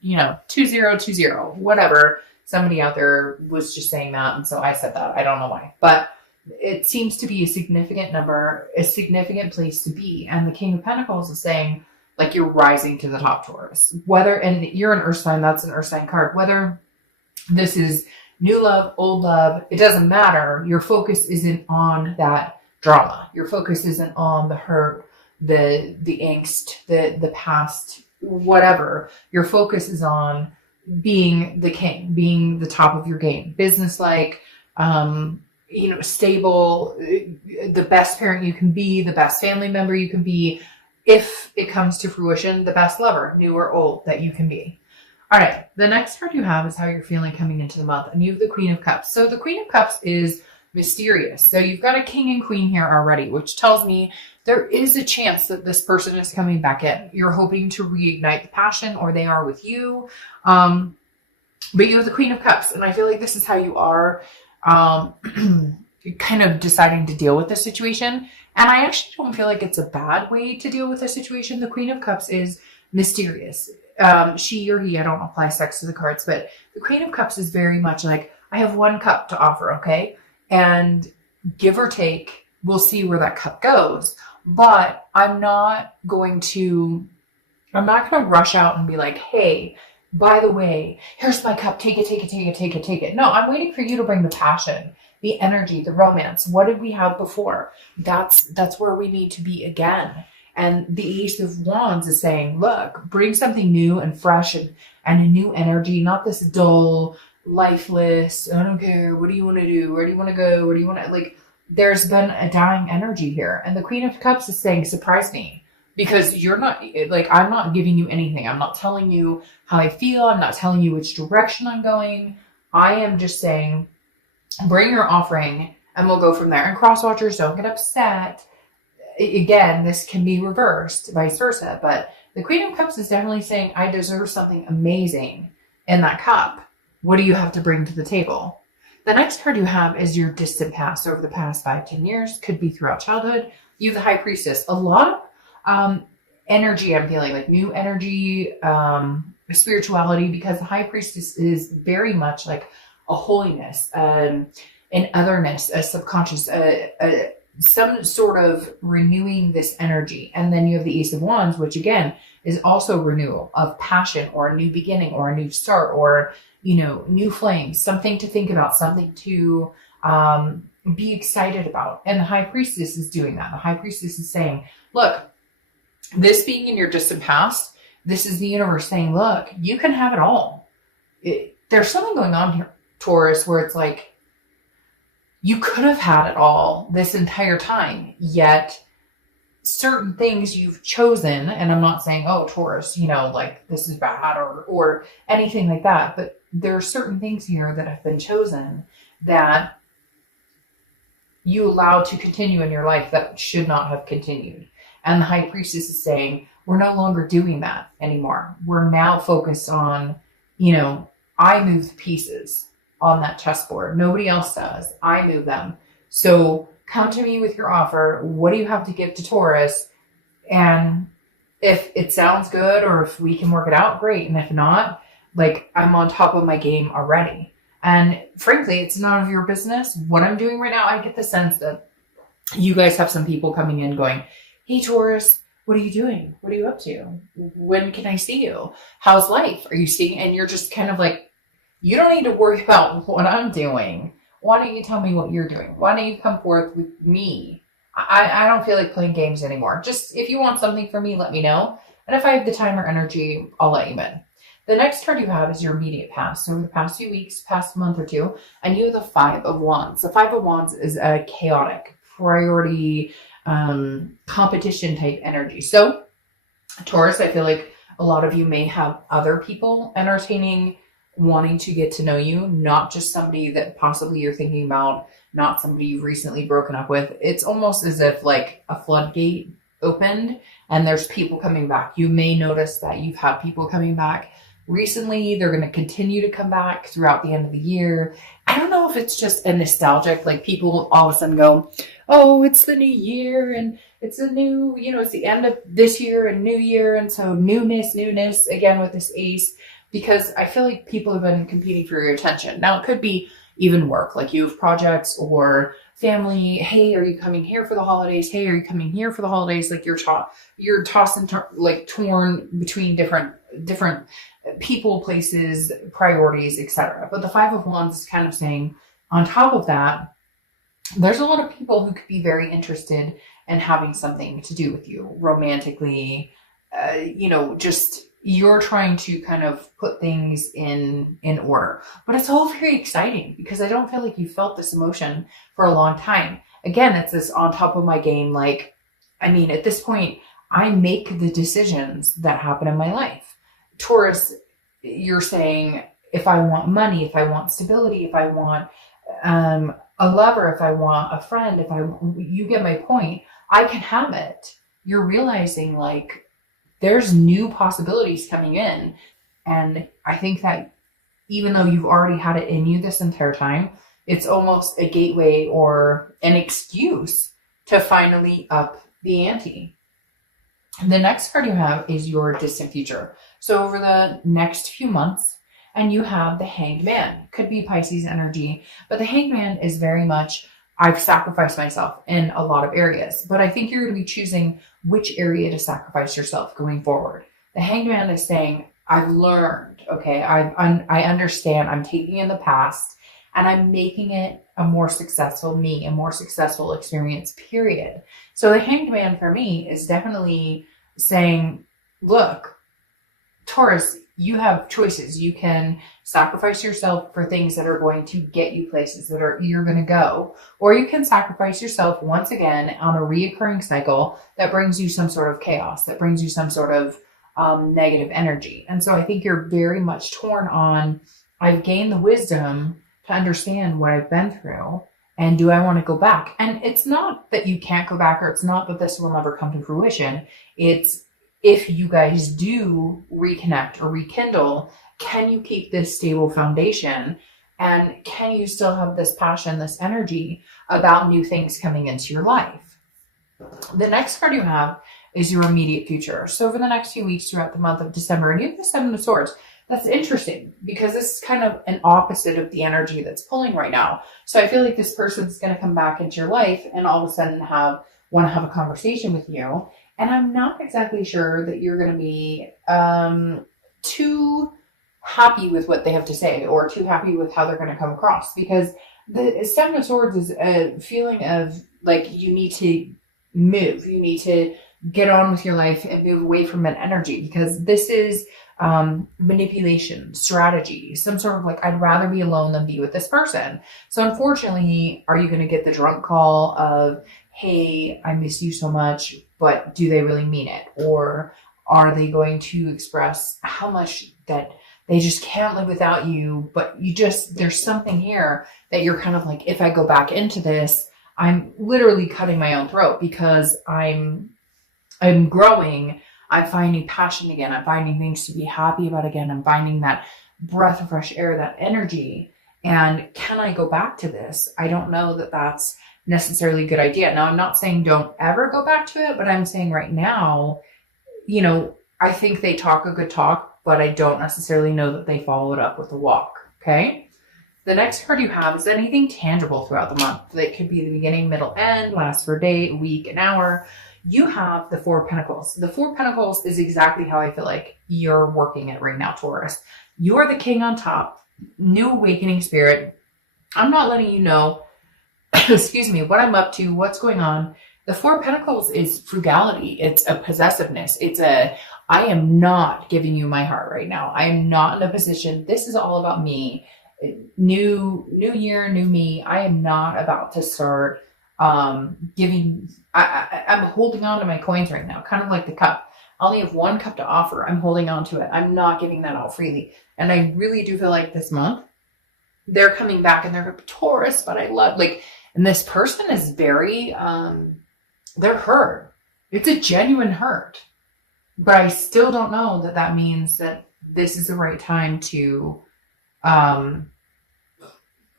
2020, whatever. Somebody out there was just saying that. And so I said that. I don't know why, but it seems to be a significant number, a significant place to be. And the King of Pentacles is saying, like, you're rising to the top, Taurus. And you're an earth sign, that's an earth sign card. Whether this is new love, old love, it doesn't matter. Your focus isn't on that drama. Your focus isn't on the hurt, the angst, the past, whatever. Your focus is on being the king, being the top of your game, business-like, stable, the best parent you can be, the best family member you can be. If it comes to fruition, the best lover, new or old, that you can be. All right. The next card you have is how you're feeling coming into the month. And you have the Queen of Cups. So the Queen of Cups is mysterious. So you've got a king and queen here already, which tells me there is a chance that this person is coming back in. You're hoping to reignite the passion, or they are with you. But you have the Queen of Cups. And I feel like this is how you are kind of deciding to deal with the situation. And I actually don't feel like it's a bad way to deal with a situation. The Queen of Cups is mysterious. She or he, I don't apply sex to the cards, but the Queen of Cups is very much like, I have one cup to offer, okay? And give or take, we'll see where that cup goes. But I'm not going to rush out and be like, hey, by the way, here's my cup. Take it. No, I'm waiting for you to bring the passion, the energy, the romance. What did we have before? That's where we need to be again. And the Ace of Wands is saying, look, bring something new and fresh and a new energy, not this dull, lifeless, I don't care, what do you want to do? Where do you want to go? What do you want to, like, there's been a dying energy here. And the Queen of Cups is saying, surprise me. Because you're not, like, I'm not giving you anything. I'm not telling you how I feel. I'm not telling you which direction I'm going. I am just saying, bring your offering and we'll go from there. And cross watchers, don't get upset. Again, this can be reversed, vice versa. But the Queen of Cups is definitely saying, I deserve something amazing in that cup. What do you have to bring to the table? The next card you have is your distant past over the past 5-10 years. Could be throughout childhood. You have the High Priestess. A lot of energy, I'm feeling, like new energy, spirituality, because the High Priestess is very much like a holiness, an otherness, a subconscious, some sort of renewing this energy. And then you have the Ace of Wands, which again is also renewal of passion, or a new beginning, or a new start, or, new flames, something to think about, something to be excited about. And the High Priestess is doing that. The High Priestess is saying, look, this being in your distant past, this is the universe saying, look, you can have it all. There's something going on here, Taurus, where it's like, you could have had it all this entire time, yet certain things you've chosen, and I'm not saying, oh, Taurus, like this is bad or anything like that, but there are certain things here that have been chosen that you allowed to continue in your life that should not have continued. And the High Priestess is saying, we're no longer doing that anymore. We're now focused on, I move the pieces on that chessboard. Nobody else does. I move them. So come to me with your offer. What do you have to give to Taurus? And if it sounds good, or if we can work it out, great. And if not, like, I'm on top of my game already. And frankly, it's none of your business. What I'm doing right now, I get the sense that you guys have some people coming in going, hey, Taurus, what are you doing? What are you up to? When can I see you? How's life? Are you seeing? And you're just kind of like, you don't need to worry about what I'm doing. Why don't you tell me what you're doing? Why don't you come forth with me? I don't feel like playing games anymore. Just if you want something from me, let me know. And if I have the time or energy, I'll let you in. The next card you have is your immediate past. So over the past few weeks, past month or two, and you have the Five of Wands. The Five of Wands is a chaotic, priority, competition type energy. So Taurus, I feel like a lot of you may have other people entertaining, wanting to get to know you, not just somebody that possibly you're thinking about, not somebody you've recently broken up with. It's almost as if like a floodgate opened and there's people coming back. You may notice that you've had people coming back recently. They're going to continue to come back throughout the end of the year. I don't know if it's just a nostalgic, like people all of a sudden go, oh, it's the new year and it's a new, it's the end of this year and new year. And so newness, again with this ace, because I feel like people have been competing for your attention. Now it could be even work, like you have projects or family. Hey, are you coming here for the holidays? Hey, are you coming here for the holidays? Like you're tossing like torn between different people, places, priorities, etc. But the Five of Wands is kind of saying, on top of that, there's a lot of people who could be very interested in having something to do with you romantically. Just you're trying to kind of put things in order. But it's all very exciting because I don't feel like you felt this emotion for a long time. Again, it's this on top of my game. Like, I mean, at this point, I make the decisions that happen in my life. Taurus, you're saying, if I want money, if I want stability, if I want a lover, if I want a friend, you get my point, I can have it. You're realizing like there's new possibilities coming in. And I think that even though you've already had it in you this entire time, it's almost a gateway or an excuse to finally up the ante. The next card you have is your distant future. So over the next few months, and you have the Hanged Man. Could be Pisces energy, but the Hanged Man is very much, I've sacrificed myself in a lot of areas, but I think you're going to be choosing which area to sacrifice yourself going forward. The Hanged Man is saying, I've learned, okay, I understand, I'm taking in the past and I'm making it a more successful me, a more successful experience, period. So the Hanged Man for me is definitely saying, look, Taurus, you have choices. You can sacrifice yourself for things that are going to get you places you're going to go, or you can sacrifice yourself once again on a reoccurring cycle that brings you some sort of chaos, that brings you some sort of negative energy. And so I think you're very much torn on, I've gained the wisdom to understand what I've been through, and do I want to go back? And it's not that you can't go back, or it's not that this will never come to fruition. It's, if you guys do reconnect or rekindle, can you keep this stable foundation? And can you still have this passion, this energy about new things coming into your life? The next card you have is your immediate future. So over the next few weeks throughout the month of December, and you have the Seven of Swords. That's interesting because this is kind of an opposite of the energy that's pulling right now. So I feel like this person's going to come back into your life and all of a sudden want to have a conversation with you. And I'm not exactly sure that you're going to be too happy with what they have to say or too happy with how they're going to come across, because the Seven of Swords is a feeling of like you need to move. You need to get on with your life and move away from that energy, because this is manipulation, strategy, some sort of like, I'd rather be alone than be with this person. So unfortunately, are you going to get the drunk call of, hey, I miss you so much, but do they really mean it? Or are they going to express how much that they just can't live without you, but there's something here that you're kind of like, if I go back into this, I'm literally cutting my own throat because I'm growing. I'm finding passion again. I'm finding things to be happy about again. I'm finding that breath of fresh air, that energy. And can I go back to this? I don't know that that's necessarily a good idea. Now, I'm not saying don't ever go back to it, but I'm saying right now, I think they talk a good talk, but I don't necessarily know that they follow it up with a walk. Okay. The next card you have is anything tangible throughout the month. That could be the beginning, middle, end, last for a day, a week, an hour. You have the Four of Pentacles. The Four of Pentacles is exactly how I feel like you're working it right now, Taurus. You are the king on top, new awakening spirit. I'm not letting you know, excuse me, what I'm up to, what's going on. The Four of Pentacles is frugality. It's a possessiveness. I am not giving you my heart right now. I am not in a position. This is all about me. New year, new me. I am not about to start giving. I'm holding on to my coins right now, kind of like the cup. I only have one cup to offer. I'm holding on to it. I'm not giving that out freely. And I really do feel like this month they're coming back and they're Taurus, but I love and this person is very, they're hurt. It's a genuine hurt, but I still don't know that means that this is the right time to,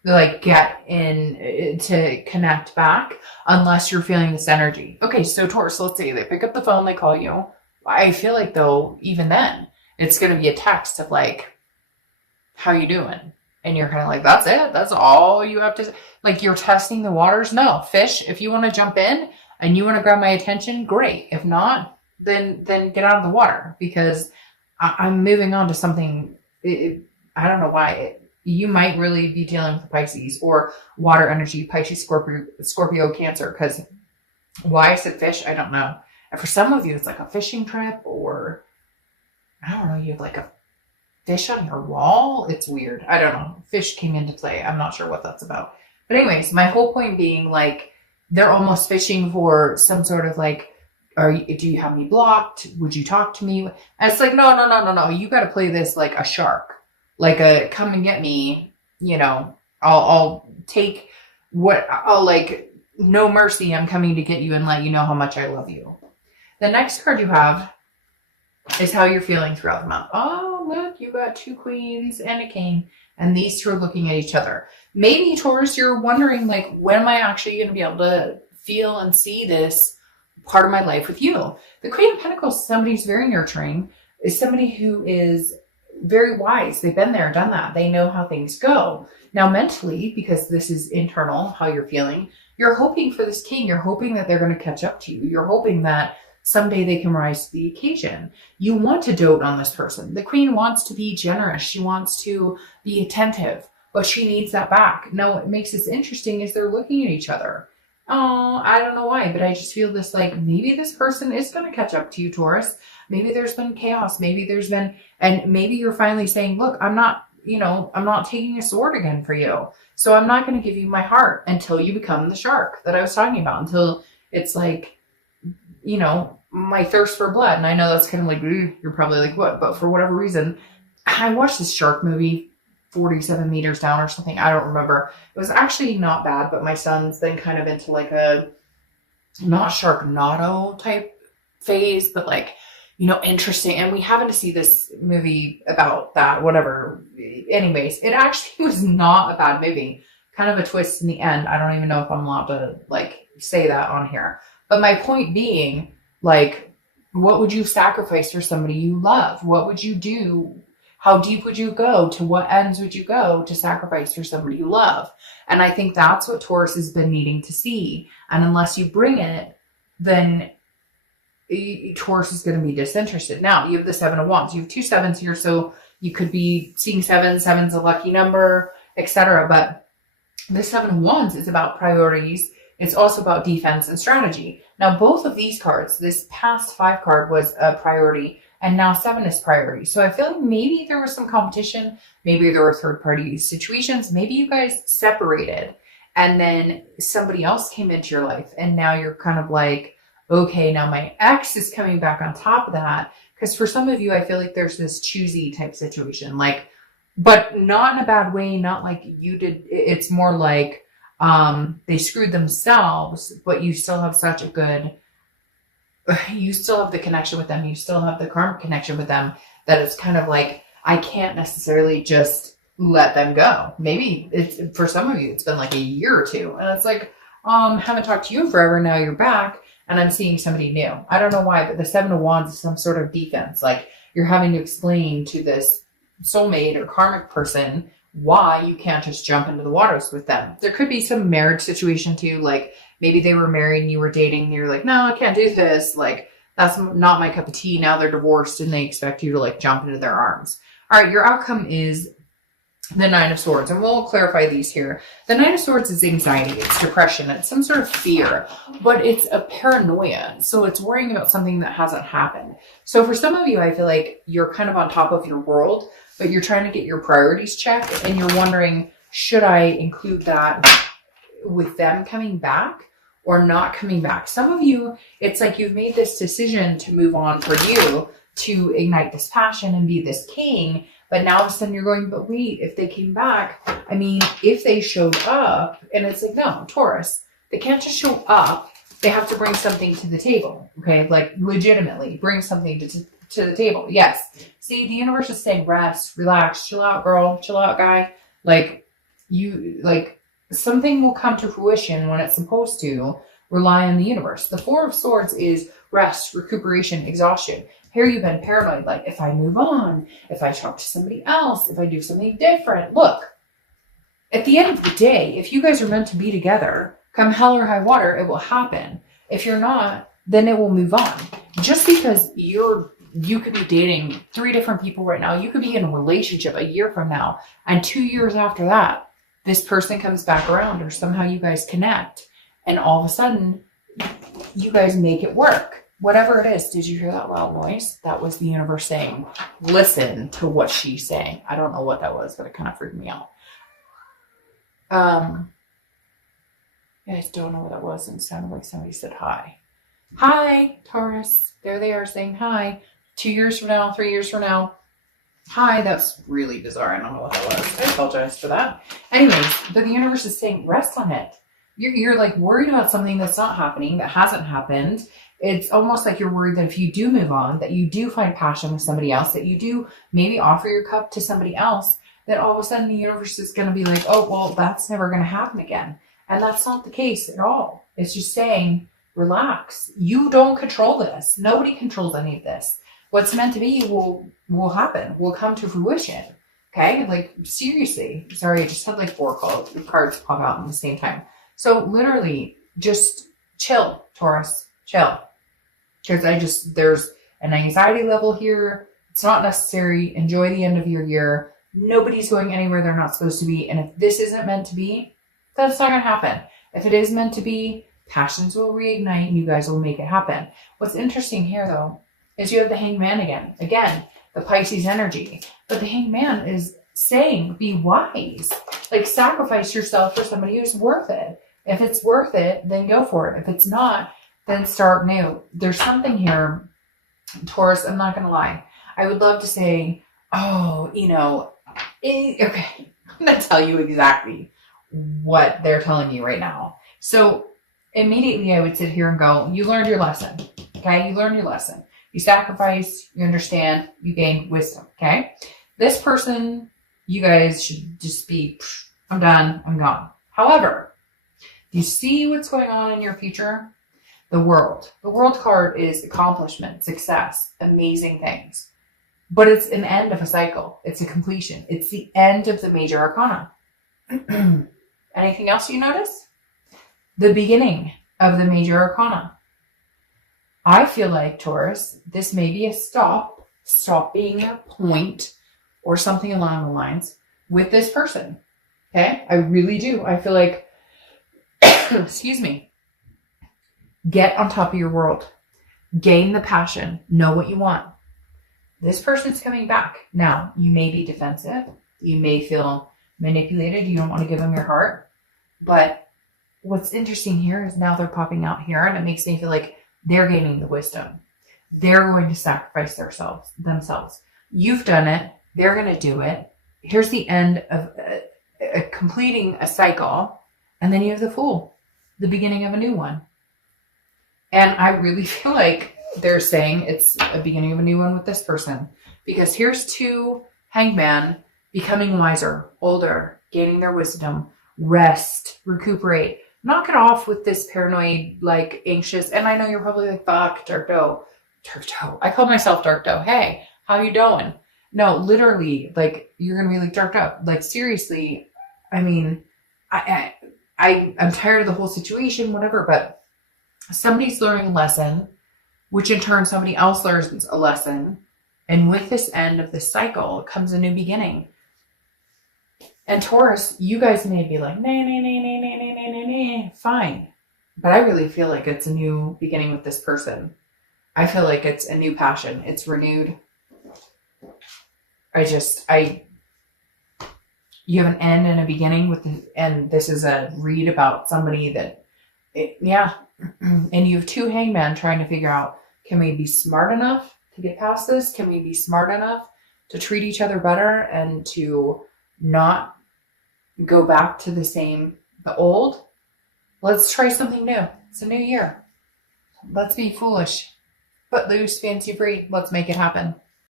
like get in to connect back unless you're feeling this energy. Okay, so Taurus, let's say they pick up the phone, they call you. I feel like though, even then, it's going to be a text of like, how you doing? And you're kind of like, that's it. That's all you have to, like, you're testing the waters. No, fish, if you want to jump in and you want to grab my attention, great. If not, then get out of the water, because I'm moving on to something. I don't know why. You might really be dealing with Pisces or water energy, Pisces, Scorpio, Cancer. Because why I said fish, I don't know. And for some of you, it's like a fishing trip, or I don't know, you have like a fish on your wall. It's weird. I don't know. Fish came into play. I'm not sure what that's about. But anyways, my whole point being, like, they're almost fishing for some sort of like, do you have me blocked? Would you talk to me? And it's like, no. You got to play this like a shark, like a come and get me. You know, I'll take what I'll like. No mercy. I'm coming to get you and let you know how much I love you. The next card you have is how you're feeling throughout the month. Oh, look, you got 2 queens and a king, and these two are looking at each other. Maybe, Taurus, you're wondering, like, when am I actually going to be able to feel and see this part of my life with you? The Queen of Pentacles is somebody who's very nurturing, is somebody who is very wise. They've been there, done that. They know how things go. Now, mentally, because this is internal, how you're feeling, you're hoping for this king. You're hoping that they're going to catch up to you. You're hoping that someday they can rise to the occasion. You want to dote on this person. The queen wants to be generous. She wants to be attentive, but she needs that back. Now, what makes this interesting is they're looking at each other. Oh, I don't know why, but I just feel this, like, maybe this person is going to catch up to you, Taurus. Maybe there's been chaos. Maybe there's been, and maybe you're finally saying, look, I'm not taking a sword again for you. So I'm not going to give you my heart until you become the shark that I was talking about, until it's like, you know, my thirst for blood. And I know that's kind of like, you're probably like, what? But for whatever reason, I watched this shark movie, 47 meters down or something. I don't remember. It was actually not bad, but my son's then kind of into like a not Sharknado type phase, but like, you know, interesting. And we happened to see this movie about that, whatever. Anyways, it actually was not a bad movie. Kind of a twist in the end. I don't even know if I'm allowed to like say that on here. But my point being, like, what would you sacrifice for somebody you love? What would you do? How deep would you go? To what ends would you go to sacrifice for somebody you love? And I think that's what Taurus has been needing to see. And unless you bring it, then Taurus is going to be disinterested. Now, you have the 7 of Wands. You have 2 sevens here, so you could be seeing 7. 7's a lucky number, etc. But the 7 of Wands is about priorities. It's also about defense and strategy. Now, both of these cards, this past 5 card was a priority, and now 7 is priority. So I feel like maybe there was some competition. Maybe there were third-party situations. Maybe you guys separated, and then somebody else came into your life, and now you're kind of like, okay, now my ex is coming back on top of that. Because for some of you, I feel like there's this choosy type situation, like, but not in a bad way, not like you did. It's more like, they screwed themselves, but you still have such a good, you still have the connection with them. You still have the karmic connection with them, that it's kind of like, I can't necessarily just let them go. Maybe it's, for some of you, it's been like a year or 2. And it's like, haven't talked to you in forever. Now you're back and I'm seeing somebody new. I don't know why, but the 7 of Wands is some sort of defense. Like, you're having to explain to this soulmate or karmic person why you can't just jump into the waters with them. There could be some marriage situation too. Like, maybe they were married and you were dating and you're like, no, I can't do this. Like, that's not my cup of tea. Now they're divorced and they expect you to like jump into their arms. All right. Your outcome is the 9 of Swords. And we'll clarify these here. The 9 of Swords is anxiety. It's depression. It's some sort of fear, but it's a paranoia. So it's worrying about something that hasn't happened. So for some of you, I feel like you're kind of on top of your world, but you're trying to get your priorities checked and you're wondering, should I include that with them coming back or not coming back? Some of you, it's like you've made this decision to move on for you, to ignite this passion and be this king. But now all of a sudden you're going, but wait, if they came back, I mean, if they showed up, and it's like, no, Taurus, they can't just show up. They have to bring something to the table. Okay. Like, legitimately bring something to the table. Yes. See, the universe is saying rest, relax, chill out, girl, chill out, guy. Like, You like something will come to fruition when it's supposed to. Rely on the universe. The Four of Swords is rest, recuperation, exhaustion. Here you've been paranoid, like if I move on, if I talk to somebody else, if I do something different. Look, at the end of the day, if you guys are meant to be together, come hell or high water, it will happen. If you're not, then it will move on. Just because you could be dating 3 different people right now, you could be in a relationship a year from now, and 2 years after that, this person comes back around, or somehow you guys connect. And all of a sudden, you guys make it work. Whatever it is. Did you hear that loud noise? That was the universe saying, listen to what she's saying. I don't know what that was, but it kind of freaked me out. You guys don't know what that was, and it sounded like somebody said hi. Hi, Taurus. There they are saying hi. 2 years from now, 3 years from now. Hi, that's really bizarre. I don't know what that was. I apologize for that. Anyways, but the universe is saying, rest on it. You're like worried about something that's not happening, that hasn't happened. It's almost like you're worried that if you do move on, that you do find passion with somebody else, that you do maybe offer your cup to somebody else, that all of a sudden the universe is going to be like, oh, well, that's never going to happen again. And that's not the case at all. It's just saying, relax. You don't control this. Nobody controls any of this. What's meant to be will happen, will come to fruition. Okay? Like, seriously. Sorry, I just had like 4 cards pop out at the same time. So literally just chill, Taurus, chill. Because there's an anxiety level here. It's not necessary. Enjoy the end of your year. Nobody's going anywhere they're not supposed to be. And if this isn't meant to be, that's not going to happen. If it is meant to be, passions will reignite and you guys will make it happen. What's interesting here, though, is you have the Hangman again. Again, the Pisces energy. But the Hangman is saying, be wise. Like, sacrifice yourself for somebody who's worth it. If it's worth it, then go for it. If it's not, then start new. There's something here, Taurus, I'm not going to lie. I would love to say, oh, okay, I'm going to tell you exactly what they're telling you right now. So immediately I would sit here and go, you learned your lesson. Okay, you learned your lesson. You sacrifice, you understand, you gain wisdom. Okay, this person, you guys should just be, I'm done, I'm gone. However, you see what's going on in your future? The World. The World card is accomplishment, success, amazing things. But it's an end of a cycle. It's a completion. It's the end of the major arcana. Anything else you notice? The beginning of the major arcana. I feel like, Taurus, this may be a stop being a point or something along the lines with this person. Okay? I really do. I feel like, excuse me, get on top of your world. Gain the passion. Know what you want. This person's coming back. Now, you may be defensive. You may feel manipulated. You don't want to give them your heart. But what's interesting here is now they're popping out here, and it makes me feel like they're gaining the wisdom. They're going to sacrifice themselves. You've done it. They're going to do it. Here's the end of completing a cycle. And then you have the Fool, the beginning of a new one. And I really feel like they're saying it's a beginning of a new one with this person. Because here's 2 Hangman becoming wiser, older, gaining their wisdom, rest, recuperate. Knock it off with this paranoid, like, anxious. And I know you're probably like, fuck, Dark Doe. I call myself Dark Doe. Hey, how you doing? No, literally, like, you're going to be like, Dark Doe. Like, seriously, I mean, I'm tired of the whole situation, whatever, but somebody's learning a lesson, which in turn somebody else learns a lesson. And with this end of this cycle comes a new beginning. And Taurus, you guys may be like, nah, fine. But I really feel like it's a new beginning with this person. I feel like it's a new passion. It's renewed. You have an end and a beginning and this is a read about somebody that, and you have 2 Hangmen trying to figure out, can we be smart enough to get past this? Can we be smart enough to treat each other better and to not go back to the old? Let's try something new. It's a new year. Let's be foolish. Footloose, fancy free. Let's make it happen.